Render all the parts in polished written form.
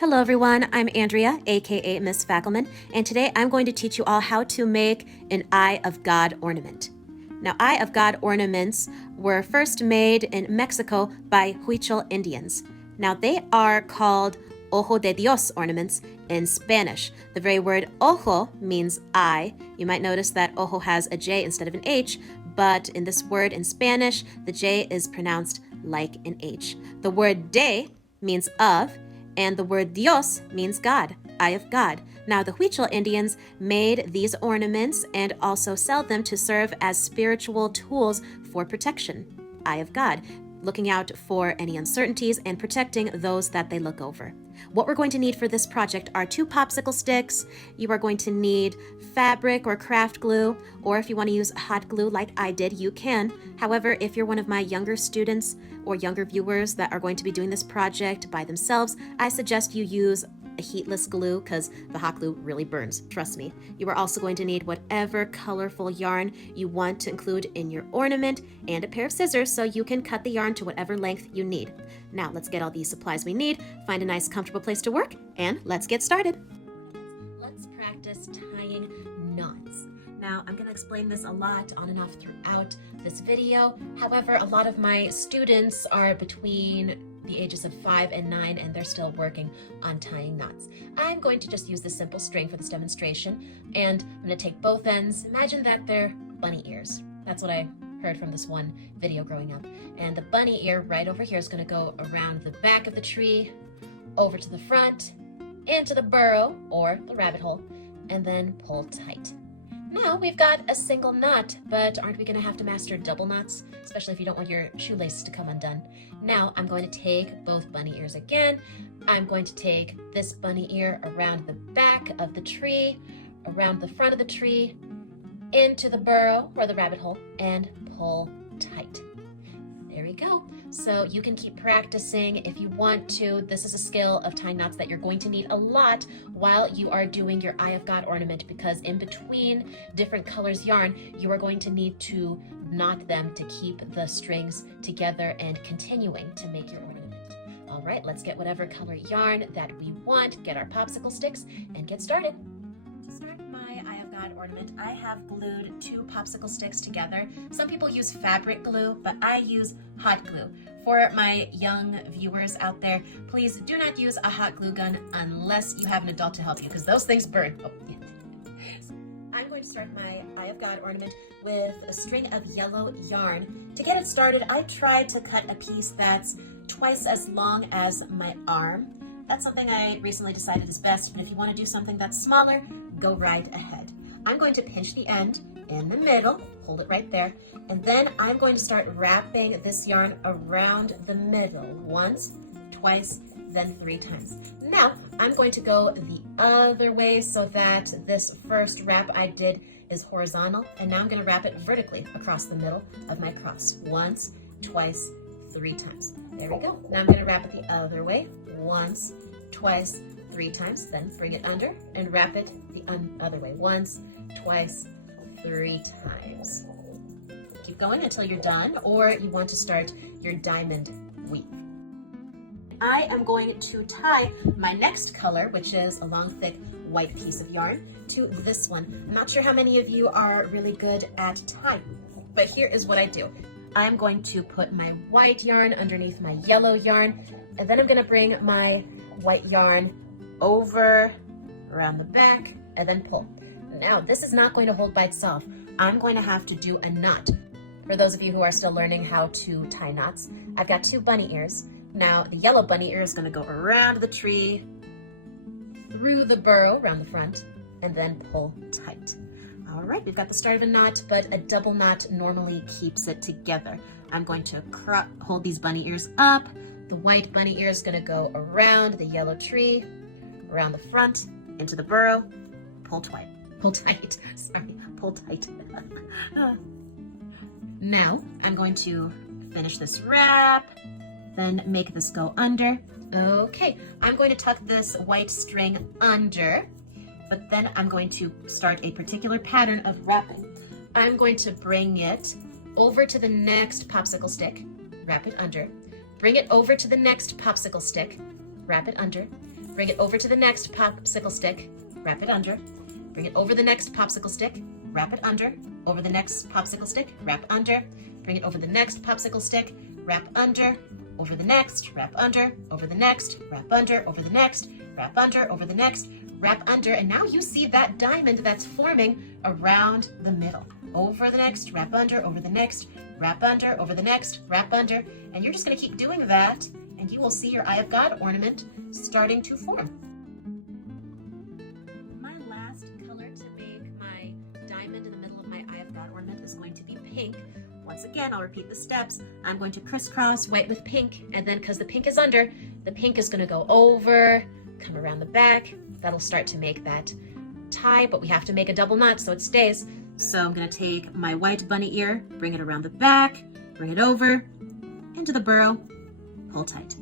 Hello everyone, I'm Andrea, aka Miss Fackelman, and today I'm going to teach you all how to make an Eye of God ornament. Now, Eye of God ornaments were first made in Mexico by huichol Indians. Now, they are called Ojo de Dios ornaments in Spanish. The very word ojo means eye. You might notice that ojo has a J instead of an H, but in this word in Spanish, the J is pronounced like an H. The word de means of, and the word Dios means God, Eye of God. Now, the huichol Indians made these ornaments and also sell them to serve as spiritual tools for protection, Eye of God, looking out for any uncertainties and protecting those that they look over. What we're going to need for this project are 2 popsicle sticks. You are going to need fabric or craft glue, or if you want to use hot glue like I did, you can. However, if you're one of my younger students or younger viewers that are going to be doing this project by themselves, I suggest you use a heatless glue because the hot glue really burns, trust me. You are also going to need whatever colorful yarn you want to include in your ornament and a pair of scissors so you can cut the yarn to whatever length you need. Now let's get all these supplies we need, find a nice comfortable place to work, and let's get started. Let's practice tying knots. Now, I'm going to explain this a lot on and off throughout this video. However, a lot of my students are between the ages of 5 and 9 and they're still working on tying knots. I'm going to just use this simple string for this demonstration, and I'm going to take both ends. Imagine that they're bunny ears. That's what I heard from this one video growing up. And the bunny ear right over here is going to go around the back of the tree, over to the front, into the burrow or the rabbit hole, and then pull tight. Now we've got a single knot, but aren't we going to have to master double knots, especially if you don't want your shoelaces to come undone? Now I'm going to take both bunny ears again. I'm going to take this bunny ear around the back of the tree, around the front of the tree, into the burrow or the rabbit hole, and pull tight. There we go. So you can keep practicing if you want to. This is a skill of tying knots that you're going to need a lot while you are doing your Eye of God ornament, because in between different colors yarn, you are going to need to knot them to keep the strings together and continuing to make your ornament. All right, let's get whatever color yarn that we want, get our popsicle sticks, and get started. To start my Eye of God ornament, I have glued 2 popsicle sticks together. Some people use fabric glue, but I use hot glue. For my young viewers out there, please do not use a hot glue gun unless you have an adult to help you, because those things burn. Oh, yeah. I'm going to start my Eye of God ornament with a string of yellow yarn. To get it started, I tried to cut a piece that's twice as long as my arm. That's something I recently decided is best, but if you want to do something that's smaller, go right ahead. I'm going to pinch the end in the middle, hold it right there, and then I'm going to start wrapping this yarn around the middle once, twice, then 3 times. Now, I'm going to go the other way so that this first wrap I did is horizontal, and now I'm going to wrap it vertically across the middle of my cross. Once, twice, 3 times. There we go. Now I'm going to wrap it the other way. Once, twice, 3 times. Then bring it under and wrap it the other way. Once, twice, 3 times. Keep going until you're done, or you want to start your diamond weave. I am going to tie my next color, which is a long, thick, white piece of yarn, to this one. I'm not sure how many of you are really good at tying, but here is what I do. I'm going to put my white yarn underneath my yellow yarn, and then I'm going to bring my white yarn over around the back and then pull. Now, this is not going to hold by itself. I'm going to have to do a knot. For those of you who are still learning how to tie knots, I've got 2 bunny ears. Now, the yellow bunny ear is going to go around the tree, through the burrow, around the front, and then pull tight. All right, we've got the start of a knot, but a double knot normally keeps it together. I'm going to hold these bunny ears up. The white bunny ear is going to go around the yellow tree, around the front, into the burrow, pull tight. Pull tight. Sorry, pull tight. Now, I'm going to finish this wrap, then make this go under. Okay, I'm going to tuck this white string under, but then I'm going to start a particular pattern of wrapping. I'm going to bring it over to the next popsicle stick, wrap it under, bring it over to the next popsicle stick, wrap it under, bring it over to the next popsicle stick, wrap it under, bring it over the next popsicle stick, wrap it under, over the next popsicle stick, wrap under, bring it over the next popsicle stick, wrap under, over the next, wrap under, over the next, wrap under, over the next, wrap under, over the next, wrap under, and now you see that diamond that's forming around the middle. Over the next, wrap under, over the next, wrap under, over the next, wrap under, and you're just going to keep doing that, and you will see your Eye of God ornament starting to form. My last color to make my diamond in the middle of my Eye of God ornament is going to be pink. Once again, I'll repeat the steps. I'm going to crisscross white with pink, and then because the pink is under, the pink is going to go over, come around the back. That'll start to make that tie, but we have to make a double knot so it stays. So I'm going to take my white bunny ear, bring it around the back, bring it over, into the burrow, pull tight.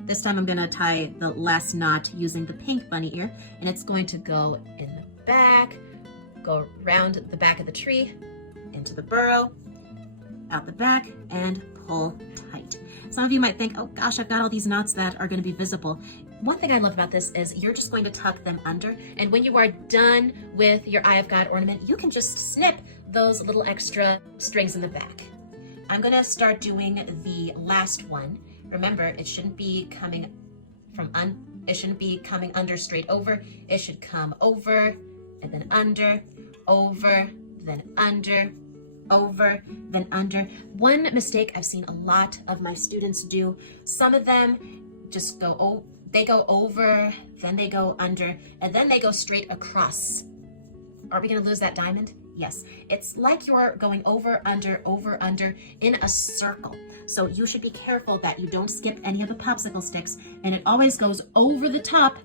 This time I'm going to tie the last knot using the pink bunny ear, and it's going to go in the back, go around the back of the tree, into the burrow, out the back, and pull tight. Some of you might think, oh gosh, I've got all these knots that are going to be visible. One thing I love about this is you're just going to tuck them under, and when you are done with your Eye of God ornament, you can just snip those little extra strings in the back. I'm going to start doing the last one. Remember, it shouldn't be coming under straight over. It should come over and then under, over, then under, over, then under. One mistake I've seen a lot of my students do, some of them just go over, then they go under, and then they go straight across. Are we going to lose that diamond? Yes. It's like you're going over, under in a circle. So you should be careful that you don't skip any of the popsicle sticks, and it always goes over the top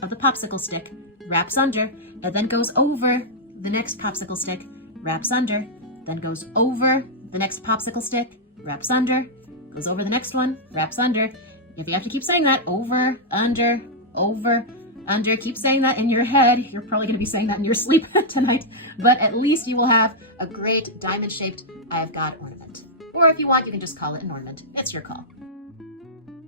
of the popsicle stick, wraps under, and then goes over the next popsicle stick, wraps under, then goes over the next popsicle stick, wraps under, goes over the next one, wraps under. If you have to keep saying that, over, under, keep saying that in your head. You're probably going to be saying that in your sleep tonight, but at least you will have a great diamond-shaped Eye of God ornament. Or if you want, you can just call it an ornament. It's your call.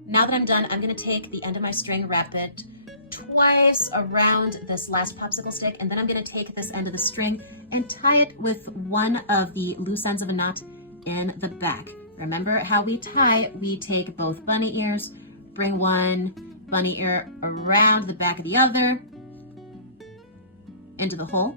Now that I'm done, I'm going to take the end of my string, wrap it twice around this last popsicle stick, and then I'm going to take this end of the string and tie it with one of the loose ends of a knot in the back. Remember how we tie? We take both bunny ears, bring one bunny ear around the back of the other, into the hole,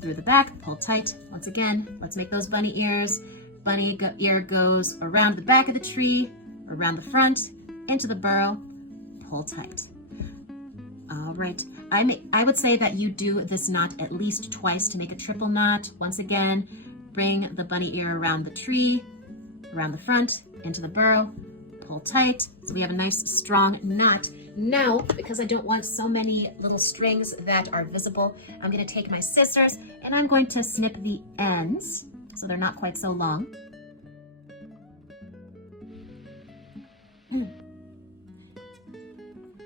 through the back, pull tight. Once again, let's make those bunny ears. Bunny ear goes around the back of the tree, around the front, into the burrow, pull tight. All right, I would say that you do this knot at least twice to make a triple knot. Once again, bring the bunny ear around the tree, around the front, into the burrow, pull tight. So we have a nice strong knot. Now, because I don't want so many little strings that are visible, I'm going to take my scissors and I'm going to snip the ends so they're not quite so long.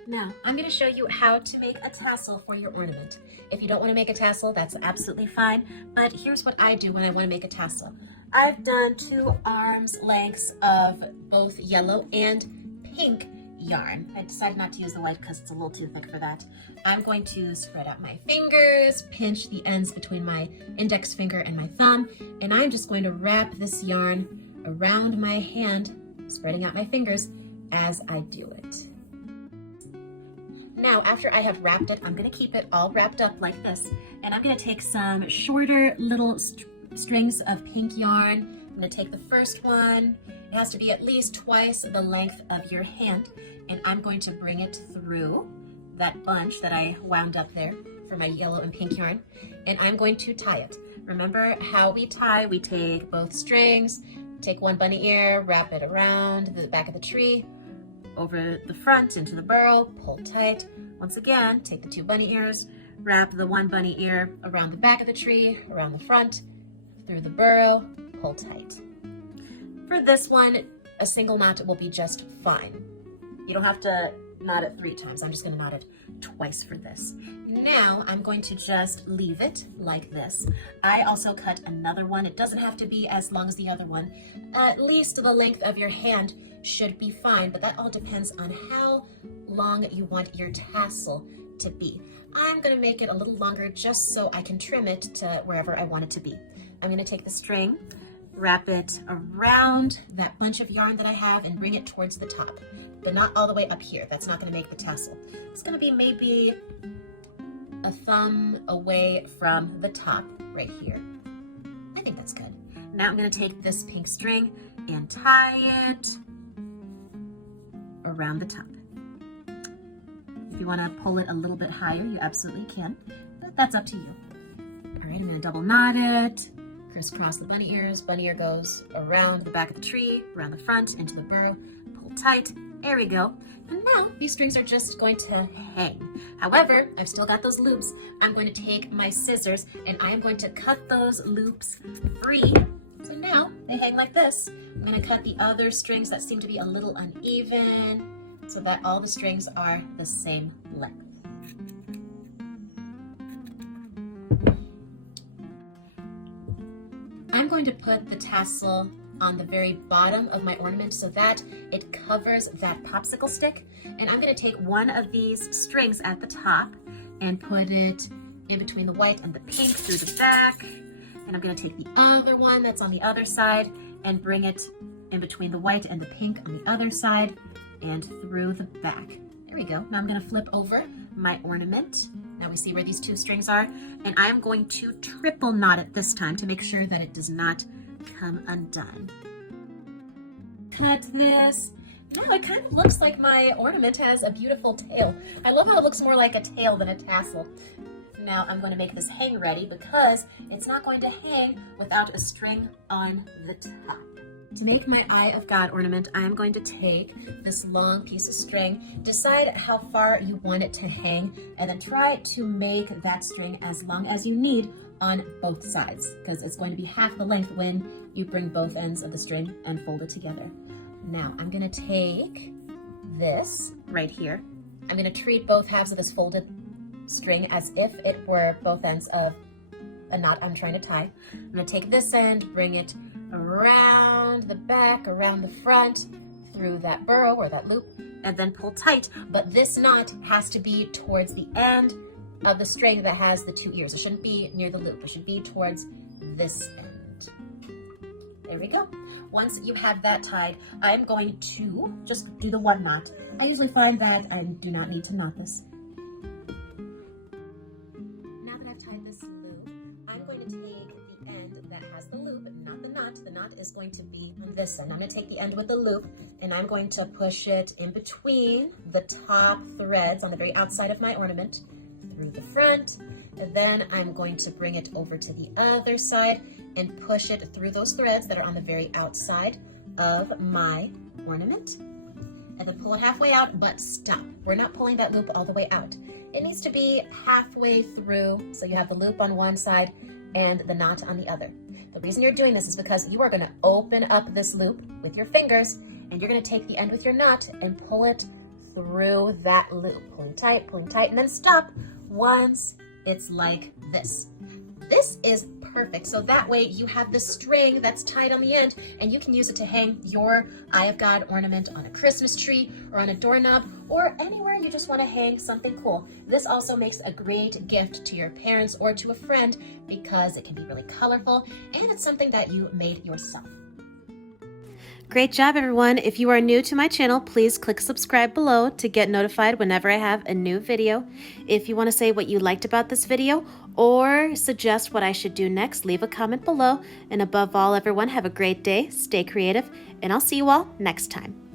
Now, I'm going to show you how to make a tassel for your ornament. If you don't want to make a tassel, that's absolutely fine, but here's what I do when I want to make a tassel. I've done 2 arms lengths of both yellow and pink yarn. I decided not to use the white because it's a little too thick for that. I'm going to spread out my fingers, pinch the ends between my index finger and my thumb, and I'm just going to wrap this yarn around my hand, spreading out my fingers as I do it. Now, after I have wrapped it, I'm going to keep it all wrapped up like this, and I'm going to take some shorter little strings of pink yarn. I'm going to take the first one. It has to be at least twice the length of your hand, and I'm going to bring it through that bunch that I wound up there for my yellow and pink yarn, and I'm going to tie it. Remember how we tie? We take both strings, take one bunny ear, wrap it around the back of the tree, over the front into the burrow, pull tight. Once again, take the 2 bunny ears, wrap the 1 bunny ear around the back of the tree, around the front, through the burrow, pull tight. For this one, a single knot will be just fine. You don't have to knot it 3 times. I'm just going to knot it twice for this. Now I'm going to just leave it like this. I also cut another one. It doesn't have to be as long as the other one. At least the length of your hand should be fine, but that all depends on how long you want your tassel to be. I'm gonna make it a little longer just so I can trim it to wherever I want it to be. I'm gonna take the string, wrap it around that bunch of yarn that I have and bring it towards the top, but not all the way up here. That's not gonna make the tassel. It's gonna be maybe a thumb away from the top right here. I think that's good. Now I'm gonna take this pink string and tie it around the top. If you wanna pull it a little bit higher, you absolutely can, but that's up to you. All right, I'm gonna double knot it, crisscross the bunny ears. Bunny ear goes around the back of the tree, around the front, into the burrow, pull tight, there we go. And now these strings are just going to hang. However, I've still got those loops. I'm going to take my scissors and I am going to cut those loops free. So now they hang like this. I'm gonna cut the other strings that seem to be a little uneven so that all the strings are the same length. I'm going to put the tassel on the very bottom of my ornament so that it covers that popsicle stick. And I'm going to take one of these strings at the top and put it in between the white and the pink through the back. And I'm going to take the other one that's on the other side and bring it in between the white and the pink on the other side and through the back. There we go. Now I'm going to flip over my ornament. Now we see where these two strings are, and I'm going to triple knot it this time to make sure that it does not come undone. Cut this. Now it kind of looks like my ornament has a beautiful tail. I love how it looks more like a tail than a tassel. Now I'm going to make this hang ready because it's not going to hang without a string on the top. To make my Eye of God ornament, I am going to take this long piece of string, decide how far you want it to hang, and then try to make that string as long as you need on both sides, because it's going to be half the length when you bring both ends of the string and fold it together. Now I'm going to take this right here. I'm going to treat both halves of this folded string as if it were both ends of a knot I'm trying to tie. I'm going to take this end, bring it around the back, around the front, through that burrow or that loop, and then pull tight. But this knot has to be towards the end of the string that has the two ears. It shouldn't be near the loop. It should be towards this end. There we go. Once you have that tied, I'm going to just do the one knot. I usually find that I do not need to knot this. Now that I've tied this loop, I'm going to take the end that has the loop, not the knot. The knot is going to be on this end. I'm going to take the end with the loop and I'm going to push it in between the top threads on the very outside of my ornament through the front. And then I'm going to bring it over to the other side and push it through those threads that are on the very outside of my ornament. And then pull it halfway out, but stop. We're not pulling that loop all the way out. It needs to be halfway through, so you have the loop on one side and the knot on the other. The reason you're doing this is because you are going to open up this loop with your fingers, and you're going to take the end with your knot and pull it through that loop. Pulling tight, and then stop once it's like this. This is perfect, so that way you have the string that's tied on the end and you can use it to hang your Eye of God ornament on a Christmas tree or on a doorknob or anywhere you just want to hang something cool. This also makes a great gift to your parents or to a friend because it can be really colorful and it's something that you made yourself. Great job, everyone. If you are new to my channel, please click subscribe below to get notified whenever I have a new video. If you want to say what you liked about this video or suggest what I should do next, leave a comment below. And above all, everyone, have a great day, stay creative, and I'll see you all next time.